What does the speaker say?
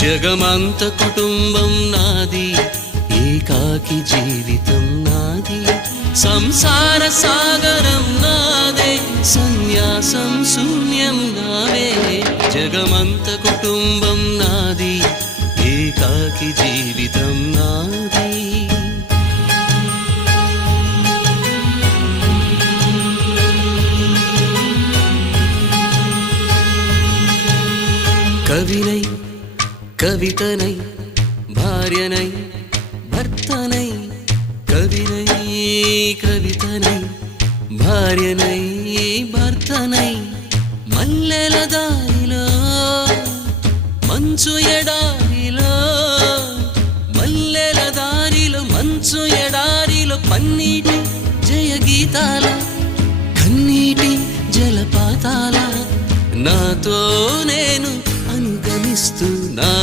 జగమంత కుటుంబం నాది, ఏకాకి జీవితం నాది, సంసార సాగరం నాదే, సన్యాసం శూన్యం నావే. జగమంత కుటుంబం నాది, ఏకాకి జీవితం నాది. కవినై కవితనై భార్యనై భర్తనై, కవినై కవితనై భార్యనై భర్తనై, మల్లెల దారిలో మంచు ఎడారిలో, మల్లెల దారిలో మంచు ఎడారిలో, పన్నీటి జయ గీతాల కన్నీటి జలపాతాల, నాతో నేను అనుగమిస్తూ నా